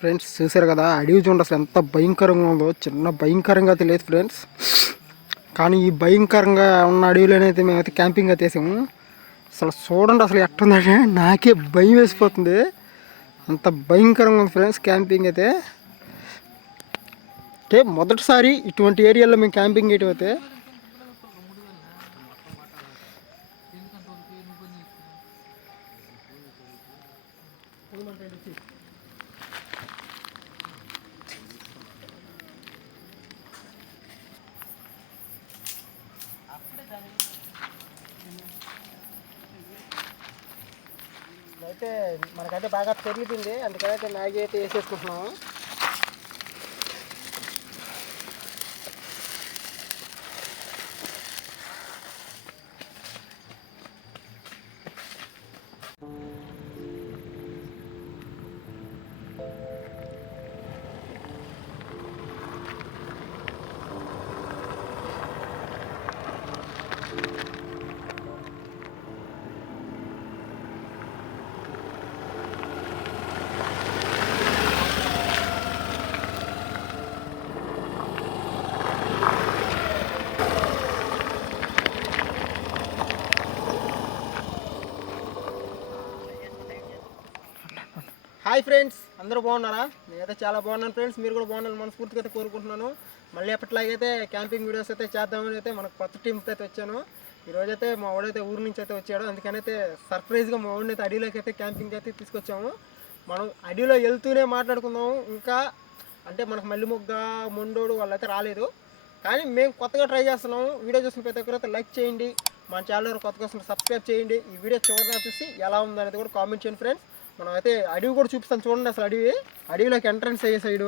Friends చూసారు కదా, అడవి చూడండి అసలు ఎంత భయంకరంగా ఉందో. చిన్న భయంకరంగా తెలియదు ఫ్రెండ్స్, కానీ ఈ భయంకరంగా ఉన్న అడవిలోనైతే మేమైతే క్యాంపింగ్ అయితే వేసాము. అసలు చూడండి అసలు ఎట్టుందంటే నాకే భయం వేసిపోతుంది, అంత భయంకరంగా ఉంది ఫ్రెండ్స్ క్యాంపింగ్ అయితే. అంటే మొదటిసారి ఇటువంటి ఏరియాలో మేము క్యాంపింగ్ వేయటం అయితే. అయితే మనకైతే బాగా పెరిగింది, అందుకనైతే మ్యాగీ అయితే వేసేసుకుంటున్నాము. హాయ్ ఫ్రెండ్స్, అందరూ బాగున్నారా? నేనైతే చాలా బాగున్నాను ఫ్రెండ్స్, మీరు కూడా బాగున్నాను మనస్ఫూర్తిగా అయితే కోరుకుంటున్నాను. మళ్ళీ ఎప్పటిలాగైతే క్యాంపింగ్ వీడియోస్ అయితే చేద్దామని అయితే మనకు కొత్త టీమ్తో అయితే వచ్చాను. ఈరోజైతే మా వాడైతే ఊరు నుంచి అయితే వచ్చాడు, అందుకనైతే సర్ప్రైజ్గా మా వాడిని అయితే అడవిలోకి అయితే క్యాంపింగ్ అయితే తీసుకొచ్చాము. మనం అడవిలో వెళ్తూనే మాట్లాడుకుందాము. ఇంకా అంటే మనకు మల్లి మొగ్గ మొండోడు వాళ్ళైతే రాలేదు, కానీ మేము కొత్తగా ట్రై చేస్తున్నాము. వీడియో చూసిన ప్రతి ఒక్కరైతే లైక్ చేయండి, మన ఛానల్ కొత్తగా వస్తుంది సబ్స్క్రైబ్ చేయండి. ఈ వీడియో చివరిగా చూసి ఎలా ఉందనేది కూడా కామెంట్ చేయండి ఫ్రెండ్స్. మనం అయితే అడవి కూడా చూపిస్తాను చూడండి. అసలు అడవిలోకి ఎంట్రన్స్ అయ్యే సైడు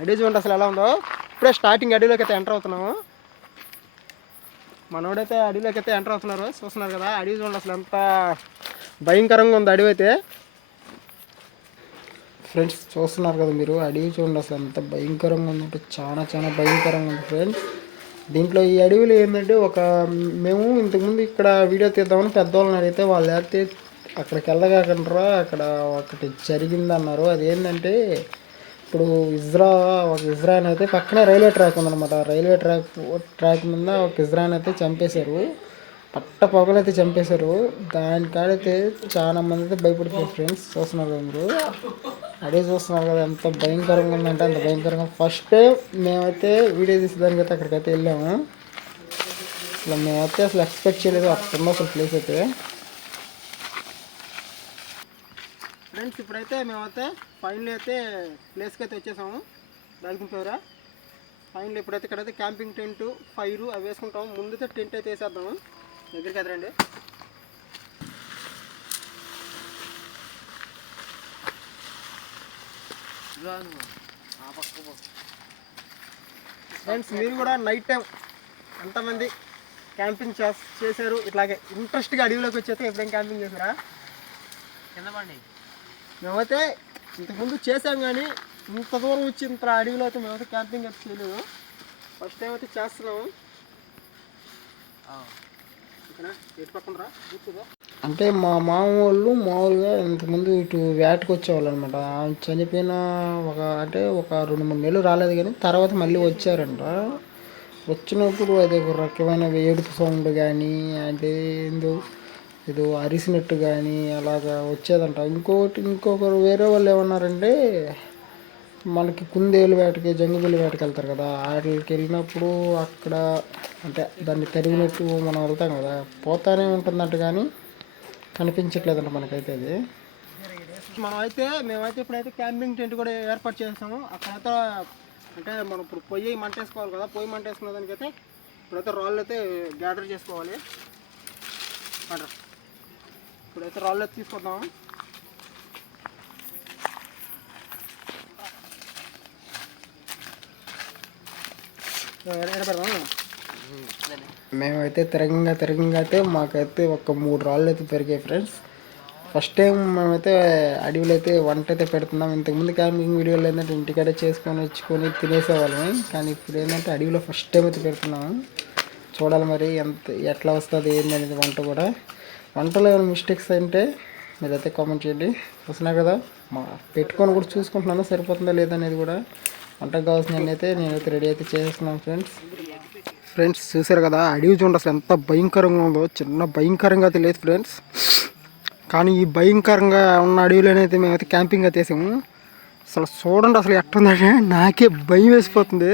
అడవి చూడండి అసలు ఎలా ఉందో. ఇప్పుడే స్టార్టింగ్ అడవిలోకి అయితే ఎంటర్ అవుతున్నాము. మనోడైతే అడవిలోకి అయితే ఎంటర్ అవుతున్నారు, చూస్తున్నారు కదా. అడవి చూడండి అసలు ఎంత భయంకరంగా ఉంది అడవి అయితే. ఫ్రెండ్స్ చూస్తున్నారు కదా మీరు, అడవి చూడండి అసలు ఎంత భయంకరంగా ఉందంటే చాలా చాలా భయంకరంగా ఉంది ఫ్రెండ్స్. దీంట్లో ఈ అడవిలో ఏంటంటే మేము ఇంతకుముందు ఇక్కడ వీడియో తీద్దామని పెద్దవాళ్ళని అడిగితే వాళ్ళు అయితే అక్కడికి వెళ్ళగాకుండా అక్కడ ఒకటి జరిగిందన్నారు. అదేంటంటే ఇప్పుడు ఇజ్రాయల్ అయితే పక్కనే రైల్వే ట్రాక్ ఉందన్నమాట. రైల్వే ట్రాక్ మీద ఒక ఇజ్రాయల్ అయితే చంపేశారు, పట్ట పొగలైతే చంపేశారు. దానికాడైతే చాలా మంది అయితే భయపడుతున్నారు ఫ్రెండ్స్. చూస్తున్నారు కదా మీరు, అదే చూస్తున్నారు కదా ఎంత భయంకరంగా ఉందంటే అంత భయంకరంగా. ఫస్ట్ టైం మేమైతే వీడియో తీసేదానికి అయితే అక్కడికైతే వెళ్ళాము. అసలు మేమైతే అసలు ఎక్స్పెక్ట్ చేయలేదు అక్కడ అసలు ప్లేస్ అయితే. ఫ్రెండ్స్ ఇప్పుడైతే మేమైతే ఫైనల్ అయితే ప్లేస్కి అయితే వచ్చేసాము. దాల్కుంటారా ఫైనల్ ఇప్పుడైతే ఇక్కడైతే క్యాంపింగ్ టెంట్ ఫైర్ అవి వేసుకుంటాము. ముందైతే టెంట్ అయితే వేసేద్దాము. దగ్గరికి ఎదరండి. ఫ్రెండ్స్ మీరు కూడా నైట్ టైం ఎంతమంది క్యాంపింగ్ చేశారు, ఇట్లాగే ఇంట్రెస్ట్గా అడవిలోకి వచ్చేస్తే ఎప్పుడైనా క్యాంపింగ్ చేశారా? మేమైతే ఇంతకుముందు చేసాం, కానీ ఇంత దూరం వచ్చి ఇంత అడవిలో అయితే మేమైతే క్యాంపింగ్ అయితే చేయలేదు. ఫస్ట్ టైం అయితే చేస్తున్నాము. అంటే మా మామూలు మామూలుగా ఇంతకుముందు ఇటు వేటకు వచ్చేవాళ్ళు అనమాట. చనిపోయిన ఒక 2-3 నెలలు రాలేదు, కానీ తర్వాత మళ్ళీ వచ్చారంట. వచ్చినప్పుడు అది ఒక రకమైన ఏడుపు సౌండ్ కానీ అంటే ఏదో అరిసినట్టు కానీ అలాగా వచ్చేదంట. ఇంకొకరు వేరే వాళ్ళు ఏమన్నారంటే మనకి కుందేలు వేటకి జంగిబిల్లి వేటకి వెళ్తారు కదా, వాటికి వెళ్ళినప్పుడు అక్కడ అంటే దాన్ని తరిగినట్టు మనం వెళ్తాం కదా, పోతానే ఉంటుందంట కానీ కనిపించట్లేదంట మనకైతే అది. మేమైతే ఇప్పుడైతే క్యాంపింగ్ టెంట్ కూడా ఏర్పాటు చేస్తాము. అక్కడైతే అంటే మనం ఇప్పుడు పొయ్యి మంట వేసుకోవాలి కదా, పొయ్యి మంట వేసుకునే దానికైతే ఇప్పుడైతే రాళ్ళు అయితే గ్యాదర్ చేసుకోవాలి. ఇప్పుడైతే రాళ్ళు అయితే తీసుకుంటాము. మేమైతే తిరగంగా అయితే మాకైతే ఒక 3 రాళ్ళు అయితే పెరిగాయి ఫ్రెండ్స్. ఫస్ట్ టైం మేమైతే అడవిలో అయితే వంట అయితే పెడుతున్నాం. ఇంతకుముందు క్యాంపింగ్ వీడియోలు ఏంటంటే ఇంటికాడే చేసుకొని వచ్చుకొని తినేసేవాళ్ళం, కానీ ఇప్పుడు ఏంటంటే అడవిలో ఫస్ట్ టైం అయితే పెడుతున్నాము. చూడాలి మరి ఎట్లా వస్తుంది ఏంటి అనేది. వంటలో ఏమైనా మిస్టేక్స్ అంటే మీరైతే కామెంట్ చేయండి. వస్తున్నారు కదా. మా పెట్టుకొని కూడా చూసుకుంటున్నాను సరిపోతుందా లేదనేది కూడా. వంటకు కావాల్సిన అయితే నేనైతే రెడీ అయితే చేసేస్తున్నాను ఫ్రెండ్స్. చూసారు కదా అడవి చూడండి అసలు ఎంత భయంకరంగా ఉందో. చిన్న భయంకరంగా అయితే లేదు ఫ్రెండ్స్, కానీ ఈ భయంకరంగా ఉన్న అడవిలోనైతే మేమైతే క్యాంపింగ్ అయితే వేసాము. అసలు చూడండి అసలు ఎట్టుందంటే నాకే భయం వేసిపోతుంది,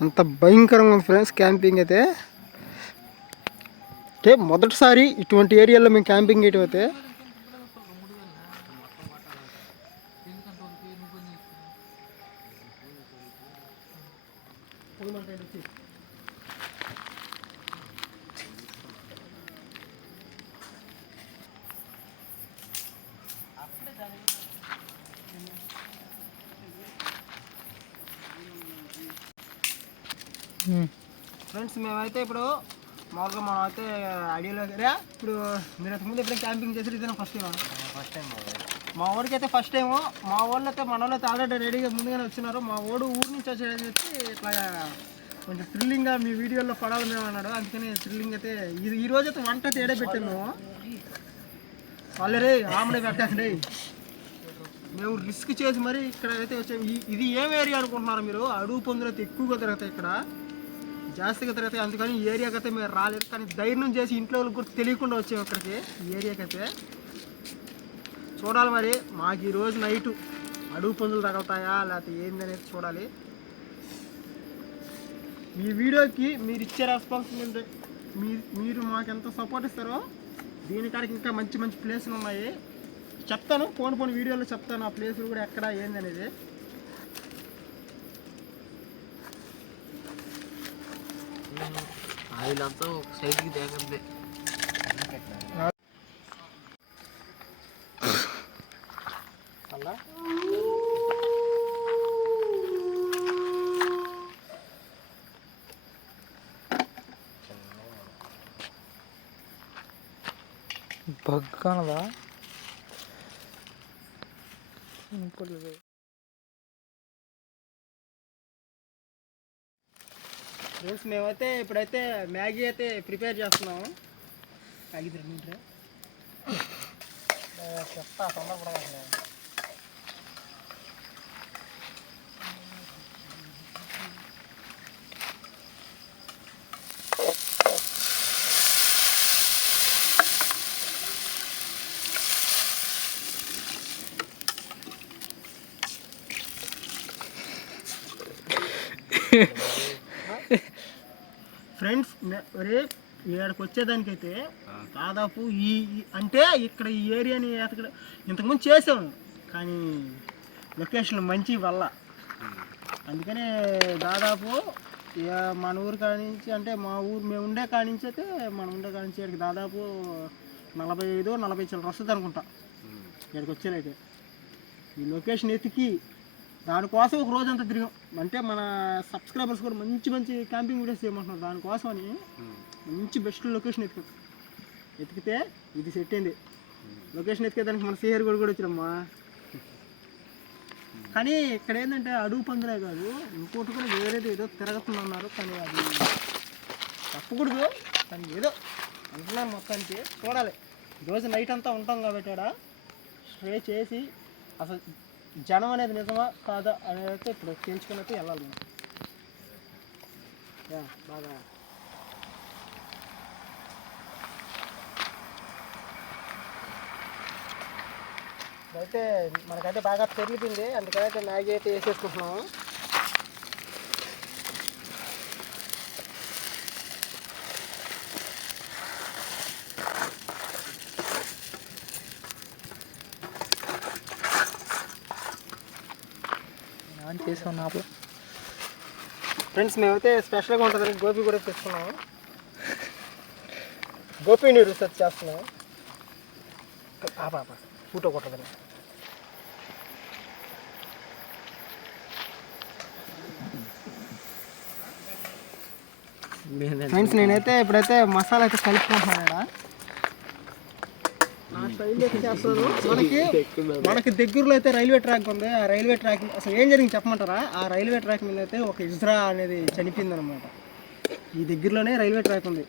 అంత భయంకరంగా ఉంది ఫ్రెండ్స్ క్యాంపింగ్ అయితే. అంటే మొదటిసారి ఇటువంటి ఏరియాలో మేము క్యాంపింగ్ వేయటం అయితే. ఫ్రెండ్స్ మేమైతే ఇప్పుడు మామూలుగా మనం అయితే ఐడియాలో ఇప్పుడు మీరు ముందు ఎప్పుడైనా క్యాంపింగ్ చేసి ఇదే ఫస్ట్ టైం మా ఊరికి అయితే ఫస్ట్ టైము. మా వాళ్ళు అయితే మన వాళ్ళు అయితే ఆల్రెడీ రెడీగా ముందుగానే వచ్చినారు. మా ఊరు నుంచి వచ్చేది చెప్పి ఇట్లా కొంచెం థ్రిల్లింగ్గా మీ వీడియోలో పడాలి మేము అన్నాడు. అందుకని థ్రిల్లింగ్ అయితే ఈ రోజు అయితే వంట అయితే ఏడే పెట్టాము మేము. వాళ్ళే ఆమెడే పెట్టండి, మేము రిస్క్ చేసి మరి ఇక్కడ అయితే వచ్చాము. ఇది ఏం ఏరియా అనుకుంటున్నారు మీరు? అడుగు పందులు అయితే ఎక్కువగా తిరుగుతాయి ఇక్కడ, జాస్తిగా తిరుగుతాయి. అందుకని ఈ ఏరియాకి అయితే మేము రాలేదు, కానీ ధైర్యం చేసి ఇంట్లో వాళ్ళకి కూడా తెలియకుండా వచ్చాము ఇక్కడికి ఈ ఏరియాకి అయితే. చూడాలి మరి మాకు ఈరోజు నైటు అడుగు పందులు తగులుతాయా లేకపోతే ఏందనేది చూడాలి. ఈ వీడియోకి మీరు ఇచ్చే రెస్పాన్స్ మీరు మాకు ఎంత సపోర్ట్ ఇస్తారో దీనికాడికి ఇంకా మంచి మంచి ప్లేసులు ఉన్నాయి. చెప్తాను పోను వీడియోలో చెప్తాను ఆ ప్లేసులు కూడా ఎక్కడ ఏందనేది. ఆయిలంతా ఒక సైడ్కి దేగందే అలా బగ్గనదా ఫ్రెండ్స్ మేమైతే ఇప్పుడైతే మ్యాగీ అయితే ప్రిపేర్ చేస్తున్నాము. మ్యాగీ తింటే చెప్తా తొందరపడగా. ఫ్రెండ్స్ ఒరే ఇక్కడికి వచ్చేదానికైతే దాదాపు అంటే ఇక్కడ ఈ ఏరియాని అక్కడ ఇంతకుముందు చేసాము, కానీ లొకేషన్ మంచి వల్ల అందుకనే దాదాపు మన ఊరు కానించి అంటే మా ఊరు మేము ఉండే కానించి అయితే మనం ఉండే కానించి ఇక్కడికి దాదాపు 45-40 చిల్లర వస్తుంది అనుకుంటా ఇక్కడికి వచ్చేదైతే. ఈ లొకేషన్ ఎతికి దానికోసం ఒక రోజంతా తిరిగాం. అంటే మన సబ్స్క్రైబర్స్ కూడా మంచి మంచి క్యాంపింగ్ వీడియోస్ చేయమంటున్నారు, దానికోసం అని మంచి బెస్ట్ లొకేషన్ ఎతికితే ఇది సెట్ అయింది. లొకేషన్ ఎతికేదానికి మన సిఆర్ కూడా వచ్చినమ్మా. కానీ ఇక్కడ ఏంటంటే అడుగు పందులే కాదు ఇంకోటి కూడా వేరేది ఏదో తిరగతుందన్నారు, కానీ అది తప్పకూడదు. కానీ ఏదో అంటున్నాను మొత్తానికి. చూడాలి ఈరోజు నైట్ అంతా ఉంటాం కాబట్టి స్టే చేసి అసలు జనం అనేది నిజమా కాదా అనేది అయితే ఇప్పుడు తెలుసుకుని అయితే వెళ్ళాలి మనం. బాగా అయితే మనకైతే బాగా పెరిగిపోయింది, అందుకని అయితే మ్యాగీ అయితే వేసేసుకుంటున్నాము. చేసాం నాపలో ఫ్రెండ్స్ మేమైతే స్పెషల్గా ఉంటుందని గోపి కూడా తెచ్చుకున్నాము. గోపి నీరు రీసెర్చ్ చేస్తున్నాము. ఫోటో కొట్టదని ఫ్రెండ్స్ నేనైతే ఇప్పుడైతే మసాలా అయితే కలుపుకుంటున్నాను. ఆ స్టైల్లో అయితే చేస్తాను. మనకి దగ్గరలో అయితే రైల్వే ట్రాక్ ఉంది. ఆ రైల్వే ట్రాక్ అసలు ఏం జరిగింది చెప్పమంటారా? ఆ రైల్వే ట్రాక్ మీద అయితే ఒక ఇజ్రా అనేది చనిపోయింది అనమాట. ఈ దగ్గరలోనే రైల్వే ట్రాక్ ఉంది.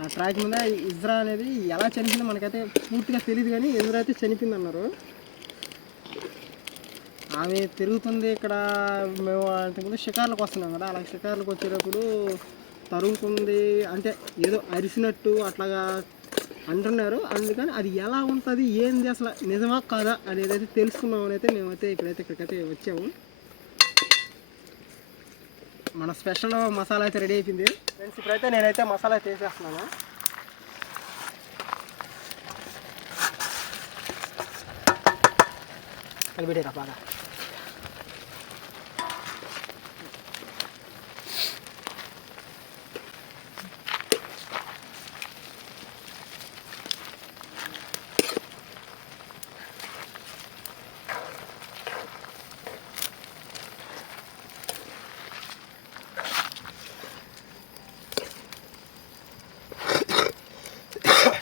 ఆ ట్రాక్ మీద ఇజ్రా అనేది ఎలా చనిపోయిందో మనకైతే పూర్తిగా తెలియదు, కానీ ఇజ్రా అయితే చనిపోయింది అన్నారు. ఆమె తిరుగుతుంది ఇక్కడ. మేము అంతకుముందు షికార్లకు వస్తున్నాం కదా, అలా షికార్లకు వచ్చేటప్పుడు తరుగుతుంది అంటే ఏదో అరిసినట్టు అట్లాగా అంటున్నారు. అందుకని అది ఎలా ఉంటుంది ఏంది అసలు నిజమా కాదా అనేది అయితే తెలుసుకున్నామని అయితే మేమైతే ఇక్కడికైతే వచ్చాము. మన స్పెషల్ మసాలా అయితే రెడీ అయిపోయింది ఫ్రెండ్స్. ఇప్పుడైతే నేనైతే మసాలా అయితే వేసేస్తున్నాను. కలిపెట్టేరా బాగా.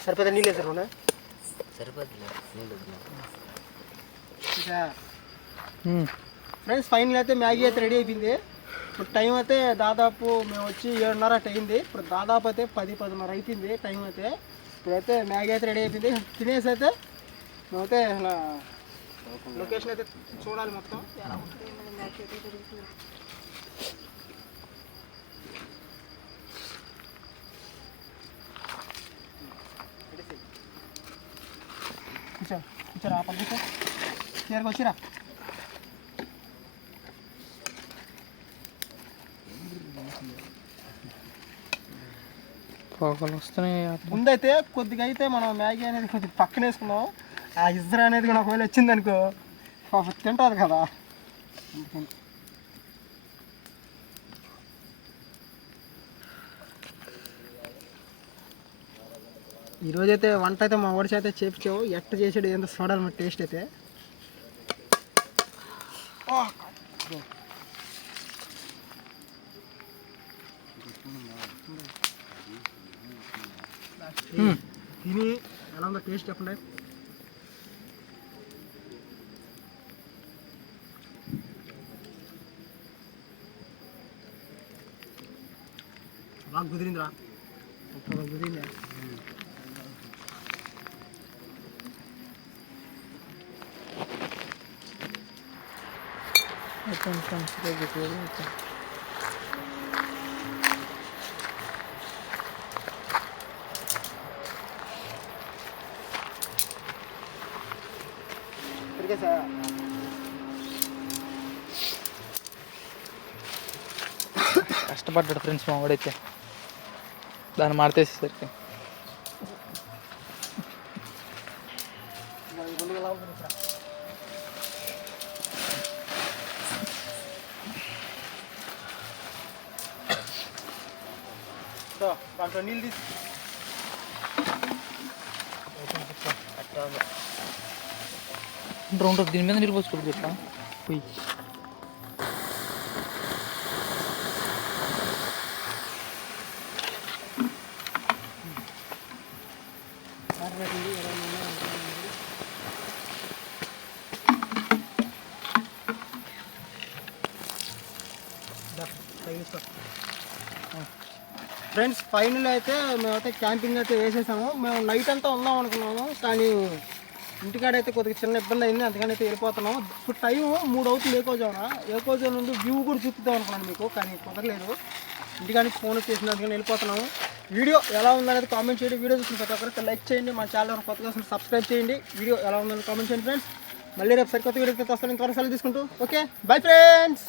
సరిపోతే నీళ్ళు వేసారు ఫ్రెండ్స్. ఫైనల్ అయితే మ్యాగీ అయితే రెడీ అయిపోయింది. ఇప్పుడు టైం అయితే దాదాపు మేము వచ్చి 7:30 అటు అయింది. ఇప్పుడు దాదాపు అయితే 10-10:30 అయిపోయింది టైం అయితే. ఇప్పుడైతే మ్యాగీ అయితే రెడీ అయిపోయింది. తినేసి అయితే మేమైతే అలా లొకేషన్ అయితే చూడాలి మొత్తం ఎలా ఉంటుంది. కూర్చోరా పంపించా చీరకు వచ్చిరా. పొగలు వస్తున్నాయి. ముందైతే కొద్దిగా అయితే మనం మ్యాగీ అనేది కొద్దిగా పక్కన వేసుకున్నాం. ఆ ఇజ్రా అనేది కూడా ఒకవేళ వచ్చింది అనుకో తింటుంది కదా. ఈరోజైతే వంట అయితే మా ఓడిచి అయితే చేపించావు. ఎట్ట చేసాడు ఏందో చూడాలి మన టేస్ట్ అయితే. తిని ఎలా ఉందో టేస్ట్ చెప్పండి. బాగా కుదిరిందిరా, కుదిరిందా. కష్టపడ్డాడు ఫ్రెండ్స్ మా వాడైతే దాన్ని మార్చేసేసరికి. దాంట్లో నీళ్ళు తీసి ఉంటుంది. దీని మీద నీళ్ళు పోసుకోవద్దు ఇట్లా పోయి. ఫ్రెండ్స్ ఫైనల్ అయితే మేమైతే క్యాంపింగ్ అయితే వేసేసాము. మేము నైట్ అంతా ఉందాం అనుకున్నాము, కానీ ఇంటికాడైతే కొద్దిగా చిన్న ఇబ్బంది అయింది. అందుకని అయితే వెళ్ళిపోతున్నాము. ఇప్పుడు టైం 3 అవుతుంది. ఏకోజా నుండి వ్యూ కూడా చూపిద్దాం అనుకున్నాను మీకు, కానీ కుదరలేదు. ఇంటికాడికి ఫోన్ వచ్చేసింది, అందుకని వెళ్ళిపోతున్నాము. వీడియో ఎలా ఉందనేది కామెంట్ చేయండి. వీడియో చూసిన ప్రతి ఒక్కరికి లైక్ చేయండి. మా ఛానల్ కొత్తగా సబ్స్క్రైబ్ చేయండి. వీడియో ఎలా ఉందని కామెంట్ చేయండి ఫ్రెండ్స్. మళ్ళీ రేపు సరికొత్త వీడియోతో వస్తాను. ఇంతవరకు సెలవు తీసుకుంటూ ఓకే, బై ఫ్రెండ్స్.